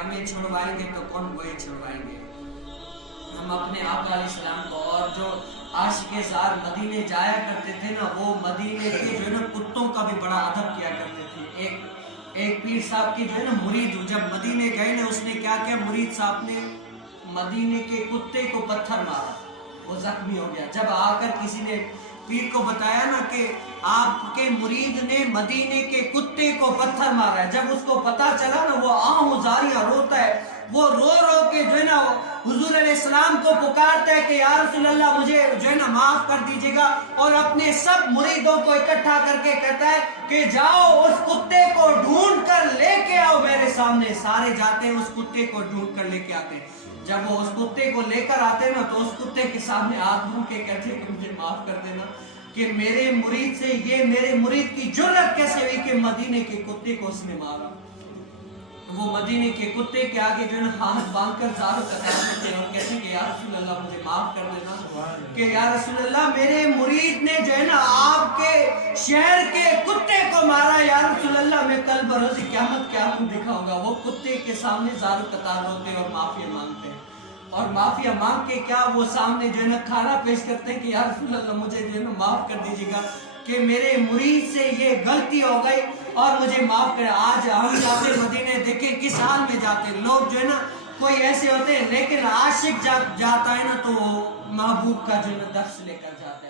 ہمیں چھڑوائیں گے تو کون وہی چھڑوائیں گے. ہم اپنے آقا علیہ السلام کو اور جو عاشق زار مدینے جایا کرتے تھے نا وہ مدینے کے جو ہے نا کتوں کا بھی بڑا ادب کیا کرتے تھے. ایک پیر صاحب کی جو ہے نا مرید جب مدینے گئے نا اس نے کیا کیا, مرید صاحب نے مدینے کے کتے کو پتھر مارا, وہ زخمی ہو گیا. جب آ کر کسی نے پیر کو بتایا نا کہ آپ کے مرید نے مدینے کے کتے کو پتھر مارا ہے, جب اس کو پتا چلا نا وہ آہ زاریہ روتا ہے, وہ رو رو کے جو ہے نا حضور علیہ السلام کو پکارتا ہے کہ یا رسول اللہ مجھے جو ہے نا معاف کر دیجیے گا, اور اپنے سب مریدوں کو اکٹھا کر کے کہتا ہے کہ جاؤ اس کتے کو ڈھونڈ کر لے کے آؤ میرے سامنے. سارے جاتے ہیں اس کتے کو ڈھونڈ کر لے کے آتے ہیں. جب وہ اس کتے کو لے کر آتے نا تو اس کتے کے سامنے ہاتھ دھو کے کہتے ہیں کہ مجھے معاف کر دینا کہ میرے مرید سے یہ میرے مرید کی جرأت کیسے ہوئی کہ مدینے کے کتے کو اس نے مارا. وہ مدینے کے کتے کے آگے جو ہے نا ہاتھ باندھ کر زاروں قطار کرتے ہیں اور کہتے ہیں کہ یا رسول اللہ مجھے معاف کر دینا کہ یا رسول اللہ میرے مرید نے جو ہے نا آپ کے شہر کے کتے کو مارا, یا رسول اللہ میں کل بروز قیامت کیا آپ کو دکھاؤں گا. وہ کتے کے سامنے زاروں قطار ہوتے ہیں اور معافی مانگتے ہیں, اور معافی مانگ کے کیا وہ سامنے جو ہے نا کھانا پیش کرتے ہیں کہ یا رسول اللہ مجھے جو ہے نا معاف کر دیجیے گا کہ میرے مرید سے یہ غلطی ہو گئی اور مجھے معاف کرے. آج ہم جاتے مدینے دیکھیں کس حال میں جاتے ہیں لوگ جو ہے نا, کوئی ایسے ہوتے ہیں لیکن عاشق جاتا ہے نا تو محبوب کا جو ہے نا درس لے کر جاتا ہے.